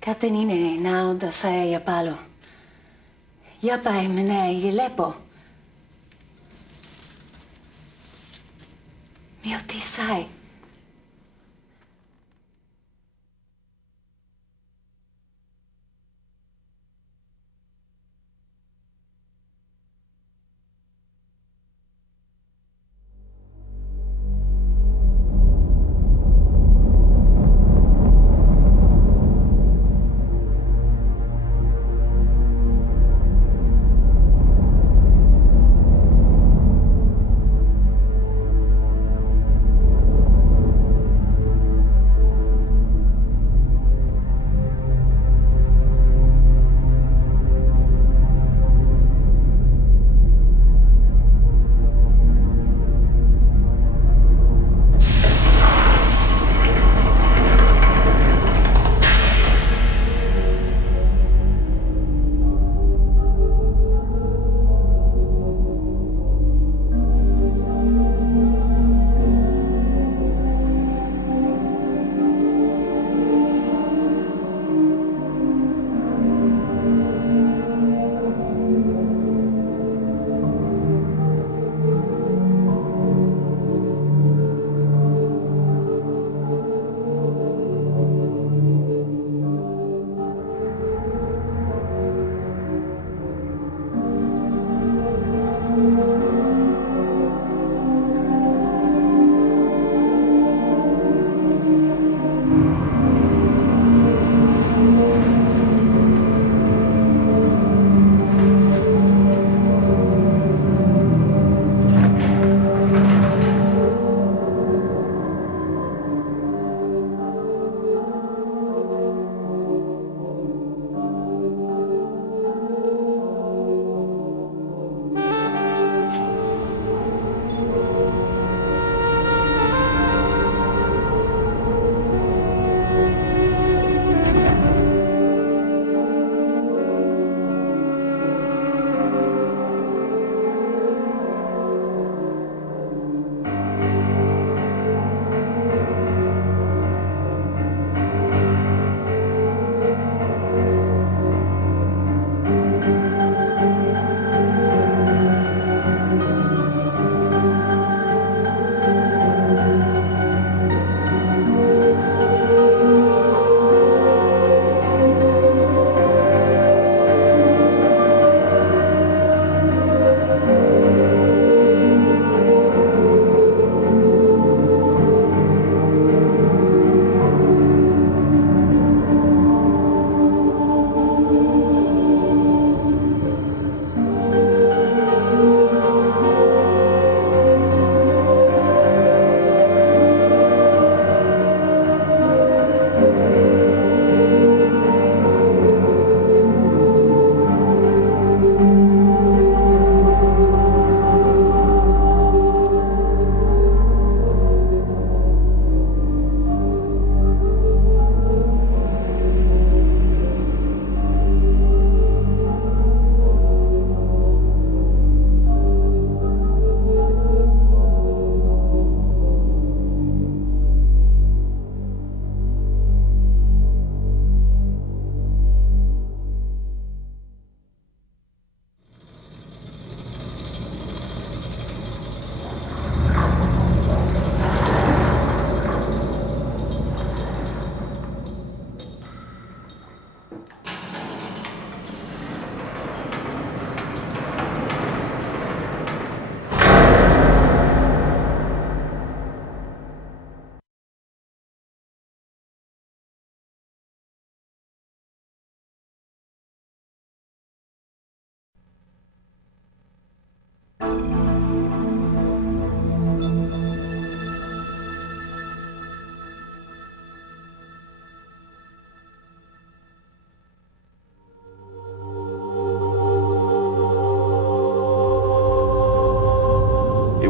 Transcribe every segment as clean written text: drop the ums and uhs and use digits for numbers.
Katenine now da sai palo. Yapai mene yilepo. Mioti sai.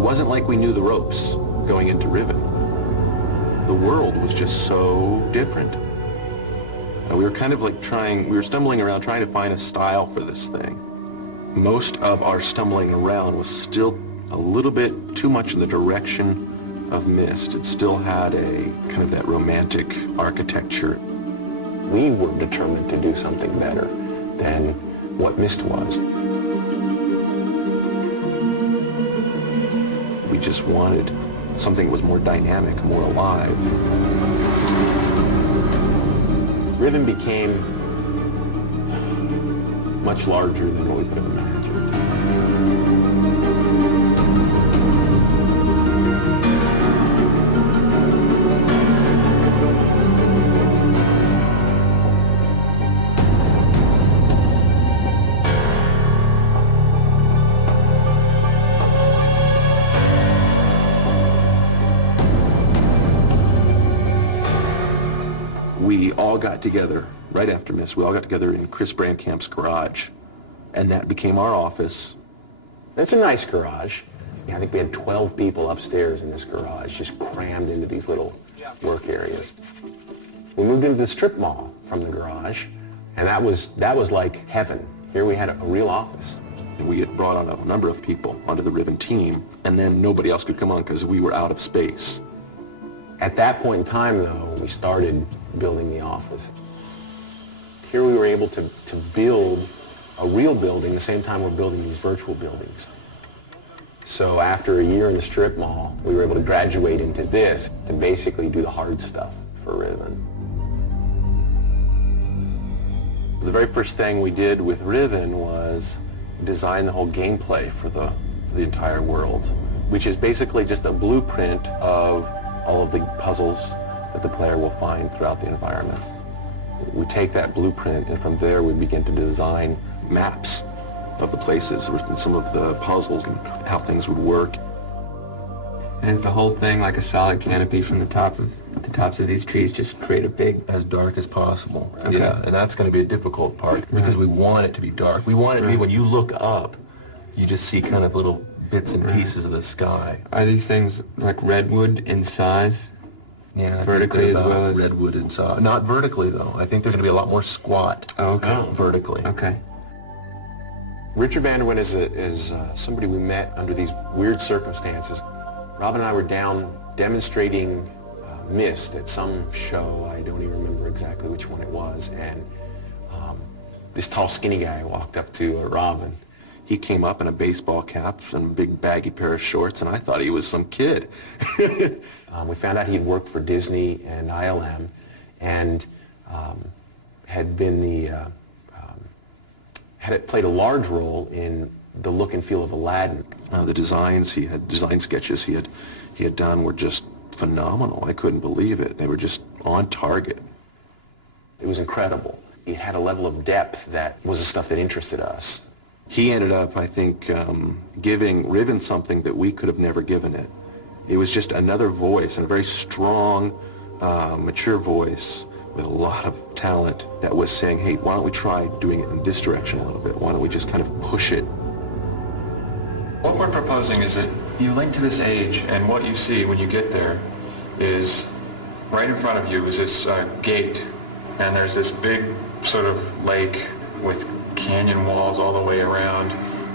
wasn't like we knew the ropes going into Riven. The world was just so different. We were kind of like we were stumbling around trying to find a style for this thing. Most of our stumbling around was still a little bit too much in the direction of Myst. It still had a kind of that romantic architecture We were determined to do something better than what Myst was. We just wanted something that was more dynamic, more alive. Riven became much larger than what we could have imagined. We all got together right after Myst. We all got together in Chris Brandcamp's garage, and that became our office. It's a nice garage. Yeah, I think we had 12 people upstairs in this garage, just crammed into these little work areas. We moved into the strip mall from the garage, and that was like heaven. Here we had a real office. And we had brought on a number of people onto the Riven team, and then nobody else could come on because we were out of space. At that point in time, though, we started building the office. Here we were able to build a real building the same time we're building these virtual buildings. So after a year in the strip mall, we were able to graduate into this to basically do the hard stuff for Riven. The very first thing we did with Riven was design the whole gameplay for the entire world, which is basically just a blueprint of all of the puzzles that the player will find throughout the environment. We take that blueprint, and from there we begin to design maps of the places, some of the puzzles and how things would work. And is the whole thing like a solid canopy from the tops of these trees, just create a big... As dark as possible. Okay. Yeah, and that's going to be a difficult part because we want it to be dark. We want it to be, when you look up, you just see kind of little bits and pieces of the sky. Are these things like redwood in size? Yeah, vertically as well as... redwood in size. Not vertically, though. I think they're going to be a lot more squat. Vertically. Okay. Richard Vanderwen is somebody we met under these weird circumstances. Rob and I were down demonstrating Myst at some show. I don't even remember exactly which one it was. And this tall, skinny guy walked up to Rob, and he came up in a baseball cap and a big baggy pair of shorts, and I thought he was some kid. We found out he'd worked for Disney and ILM, and had been had played a large role in the look and feel of Aladdin. The designs design sketches he had done were just phenomenal. I couldn't believe it. They were just on target. It was incredible. It had a level of depth that was the stuff that interested us. He ended up, I think, giving Riven something that we could have never given it. It was just another voice, and a very strong, mature voice with a lot of talent that was saying, hey, why don't we try doing it in this direction a little bit? Why don't we just kind of push it? What we're proposing is that you link to this age, and what you see when you get there is right in front of you is this gate, and there's this big sort of lake with canyon walls all the way around.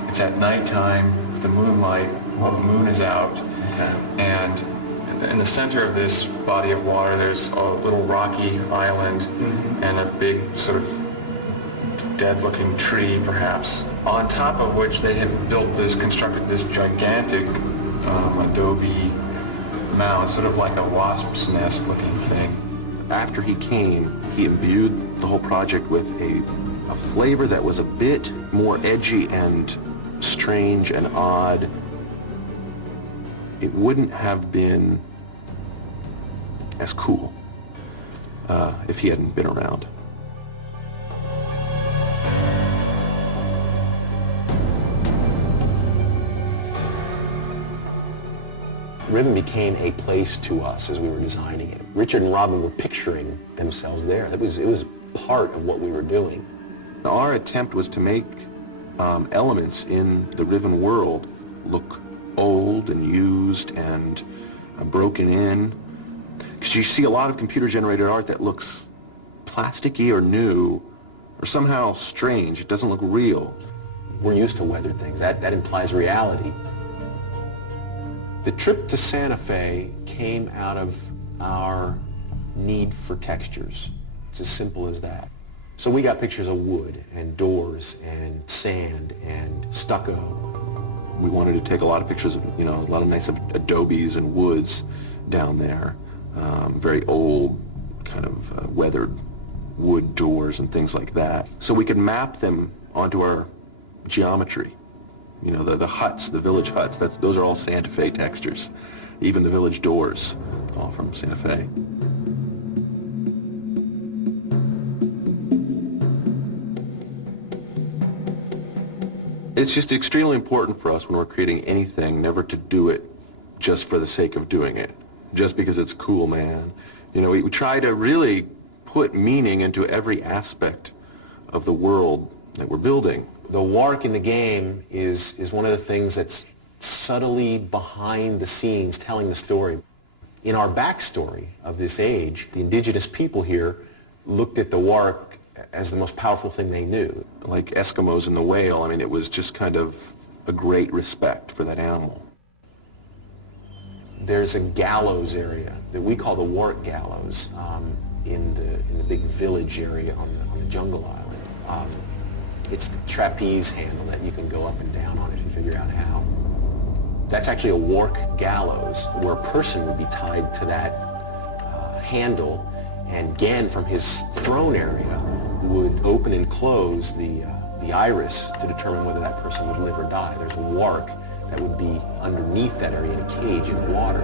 It's at nighttime with the moonlight. Well, the moon is out, and in the center of this body of water there's a little rocky island and a big sort of dead-looking tree, perhaps, on top of which they had constructed this gigantic adobe mound, sort of like a wasp's nest looking thing. After he came, he imbued the whole project with a flavor that was a bit more edgy and strange and odd. It wouldn't have been as cool if he hadn't been around. Riven became a place to us as we were designing it. Richard and Robin were picturing themselves there. It was part of what we were doing. Our attempt was to make elements in the Riven world look old and used and broken in. Because you see a lot of computer-generated art that looks plasticky or new or somehow strange. It doesn't look real. We're used to weathered things. That implies reality. The trip to Santa Fe came out of our need for textures. It's as simple as that. So we got pictures of wood and doors and sand and stucco. We wanted to take a lot of pictures of, a lot of nice adobes and woods down there. Very old, kind of weathered wood doors and things like that. So we could map them onto our geometry. The huts, the village huts, those are all Santa Fe textures. Even the village doors, all from Santa Fe. It's just extremely important for us when we're creating anything never to do it just for the sake of doing it, just because it's cool, man. We try to really put meaning into every aspect of the world that we're building. The wark in the game is one of the things that's subtly behind the scenes telling the story. In our backstory of this age, the indigenous people here looked at the wark as the most powerful thing they knew. Like Eskimos and the whale, it was just kind of a great respect for that animal. There's a gallows area that we call the wark gallows in the big village area on the jungle island. It's the trapeze handle that you can go up and down on if you figure out how. That's actually a wark gallows where a person would be tied to that handle, and Gehn from his throne area would open and close the iris to determine whether that person would live or die. There's a wark that would be underneath that area in a cage in the water,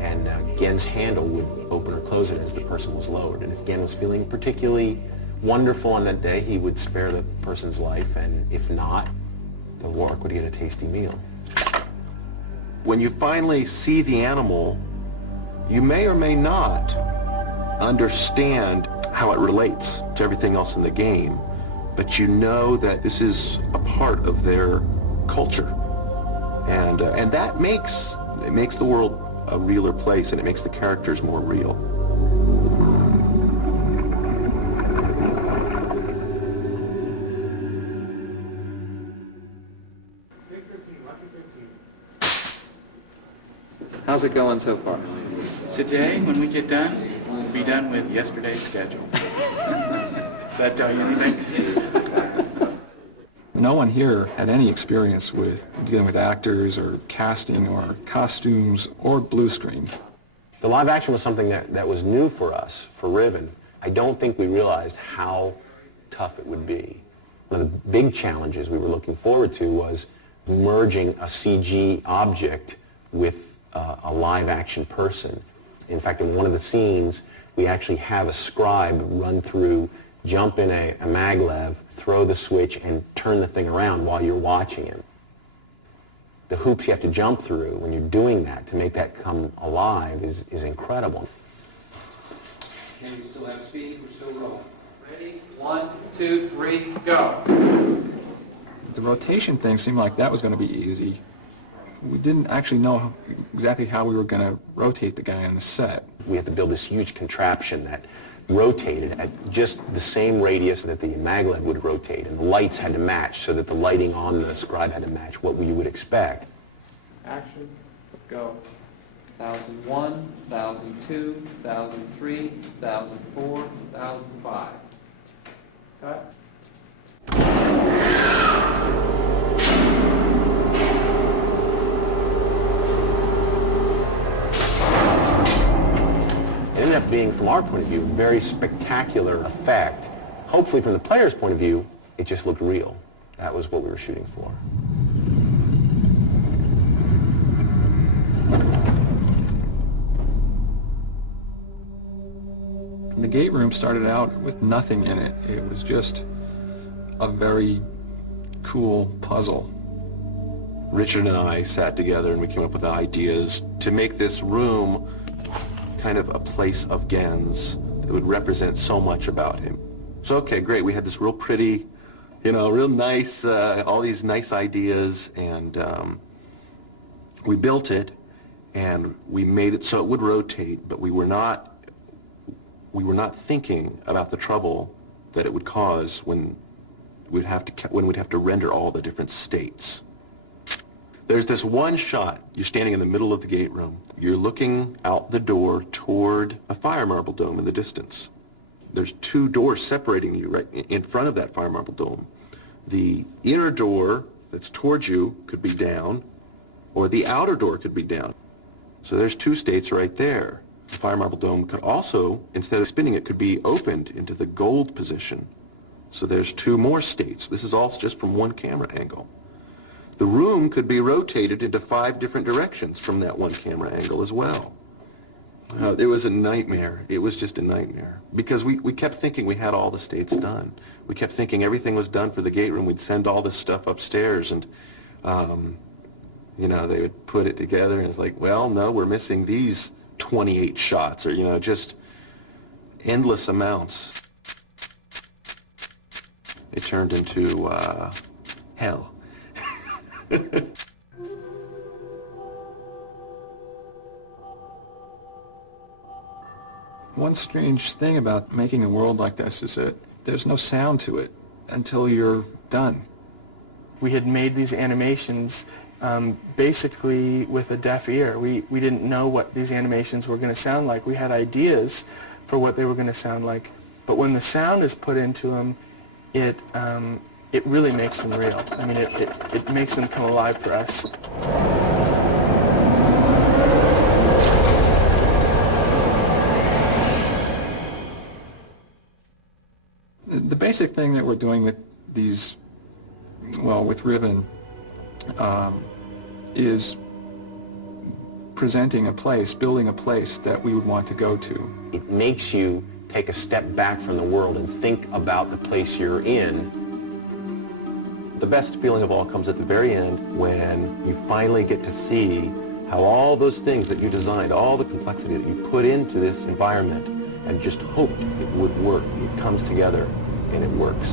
and Gehn's handle would open or close it as the person was lowered. And if Gehn was feeling particularly wonderful on that day, he would spare the person's life, and if not, the wark would get a tasty meal. When you finally see the animal, you may or may not understand how it relates to everything else in the game, but you know that this is a part of their culture, and that makes the world a realer place, and it makes the characters more real. How's it going so far? Today, when we get done, we'll be done with yesterday's schedule. Does that tell you anything? No one here had any experience with dealing with actors or casting or costumes or blue screen. The live action was something that was new for us, for Riven. I don't think we realized how tough it would be. One of the big challenges we were looking forward to was merging a CG object with a live action person. In fact, in one of the scenes, we actually have a scribe run through, jump in a maglev, throw the switch, and turn the thing around while you're watching him. The hoops you have to jump through when you're doing that to make that come alive is incredible. Okay, we still have speed, we're still rolling. Ready? 1, 2, 3, go. The rotation thing seemed like that was going to be easy. We didn't actually know exactly how we were going to rotate the guy on the set. We had to build this huge contraption that rotated at just the same radius that the maglev would rotate, and the lights had to match so that the lighting on the scribe had to match what you would expect. Action, go. 1001, 1002, 1003, 1004, 1005. Cut. It ended up being, from our point of view, a very spectacular effect. Hopefully, from the player's point of view, it just looked real. That was what we were shooting for. The gate room started out with nothing in it. It was just a very cool puzzle. Richard and I sat together and we came up with ideas to make this room kind of a place of Gehn's that would represent so much about him. So, okay, great. We had this real pretty, real nice, all these nice ideas, and we built it, and we made it so it would rotate, but we were not thinking about the trouble that it would cause when we'd have to render all the different states. There's this one shot. You're standing in the middle of the gate room. You're looking out the door toward a fire marble dome in the distance. there's two doors separating you right in front of that fire marble dome. The inner door that's towards you could be down, or the outer door could be down. So there's two states right there. The fire marble dome could also, instead of spinning, it could be opened into the gold position. So there's two more states. This is all just from one camera angle. The room could be rotated into 5 different directions from that one camera angle as well. It was a nightmare. It was just a nightmare. Because we kept thinking we had all the states done. We kept thinking everything was done for the gate room. We'd send all this stuff upstairs, and they would put it together, and it's like, well, no, we're missing these 28 shots, or, just endless amounts. It turned into hell. One strange thing about making a world like this is that there's no sound to it until you're done. We had made these animations basically with a deaf ear. We didn't know what these animations were going to sound like. We had ideas for what they were going to sound like, but when the sound is put into them, it really makes them real. I mean, it makes them come alive for us. The basic thing that we're doing with these, with Riven, is presenting a place, building a place that we would want to go to. It makes you take a step back from the world and think about the place you're in. The best feeling of all comes at the very end when you finally get to see how all those things that you designed, all the complexity that you put into this environment and just hoped it would work, it comes together and it works.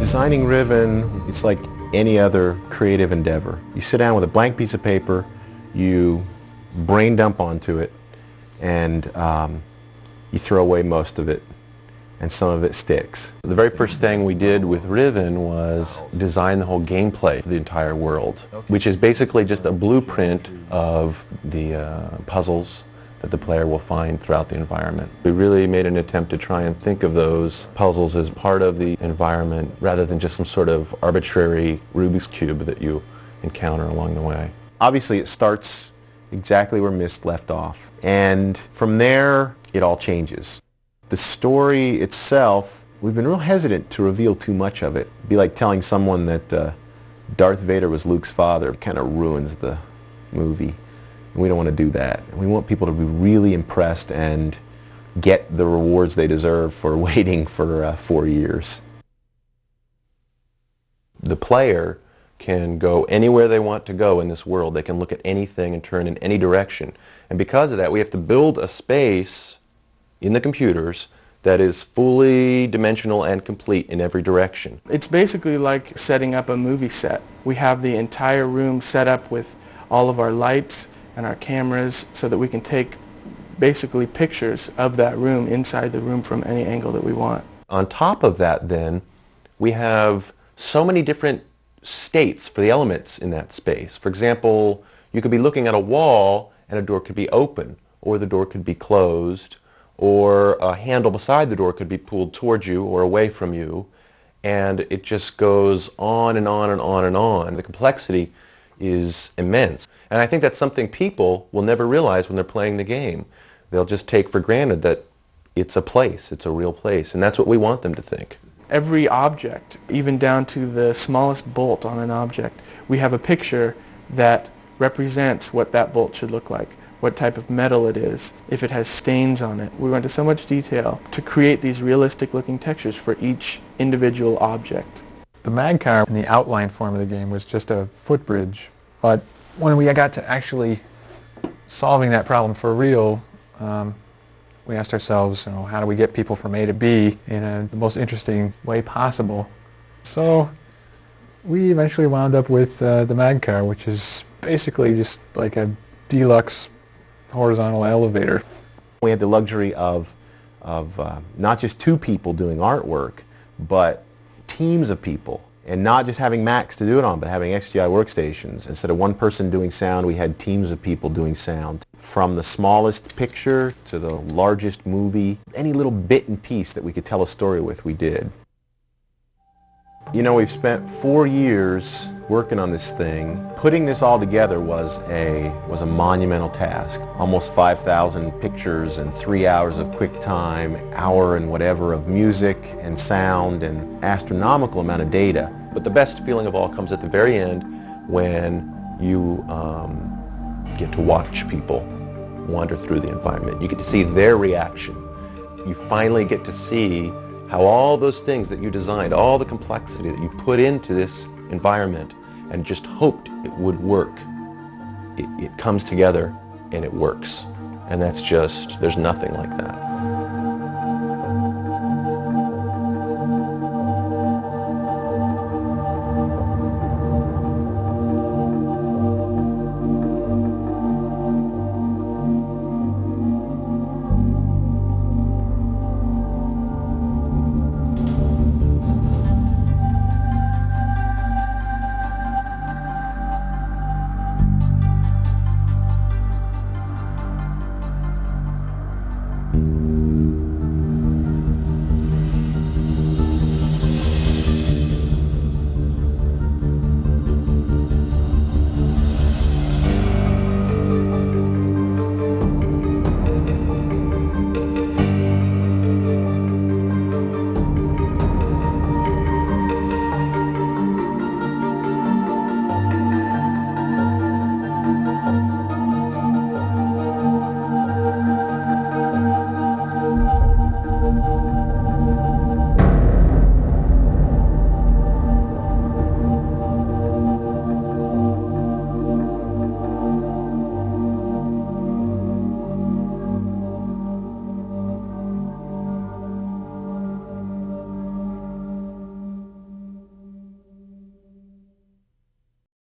Designing Riven, it's like any other creative endeavor. You sit down with a blank piece of paper, you brain dump onto it, and you throw away most of it, and some of it sticks. The very first thing we did with Riven was design the whole gameplay for the entire world, which is basically just a blueprint of the puzzles that the player will find throughout the environment. We really made an attempt to try and think of those puzzles as part of the environment rather than just some sort of arbitrary Rubik's Cube that you encounter along the way. Obviously it starts exactly where Myst left off, and from there it all changes. The story itself, we've been real hesitant to reveal too much of it. It'd be like telling someone that Darth Vader was Luke's father. It kind of ruins the movie. We don't want to do that. We want people to be really impressed and get the rewards they deserve for waiting for 4 years. The player can go anywhere they want to go in this world. They can look at anything and turn in any direction. And because of that, we have to build a space in the computers that is fully dimensional and complete in every direction. It's basically like setting up a movie set. We have the entire room set up with all of our lights and our cameras so that we can take basically pictures of that room inside the room from any angle that we want. On top of that then, we have so many different states for the elements in that space. For example, you could be looking at a wall and a door could be open, or the door could be closed, or a handle beside the door could be pulled towards you or away from you, and it just goes on and on and on and on. The complexity is immense. And I think that's something people will never realize when they're playing the game. They'll just take for granted that it's a place, it's a real place, and that's what we want them to think. Every object, even down to the smallest bolt on an object, we have a picture that represents what that bolt should look like, what type of metal it is, if it has stains on it. We went into so much detail to create these realistic looking textures for each individual object. The mag car in the outline form of the game was just a footbridge, but when we got to actually solving that problem for real, we asked ourselves, how do we get people from A to B in the most interesting way possible? So we eventually wound up with the mag car, which is basically just like a deluxe horizontal elevator. We had the luxury of not just two people doing artwork, but teams of people, and not just having Macs to do it on, but having XGI workstations. Instead of one person doing sound, we had teams of people doing sound. From the smallest picture to the largest movie, any little bit and piece that we could tell a story with, we did. We've spent 4 years working on this thing. Putting this all together was a monumental task. Almost 5,000 pictures and 3 hours of QuickTime, hour and whatever of music and sound and astronomical amount of data. But the best feeling of all comes at the very end when you get to watch people wander through the environment. You get to see their reaction. You finally get to see how all those things that you designed, all the complexity that you put into this environment and just hoped it would work, it comes together and it works. And that's just, there's nothing like that.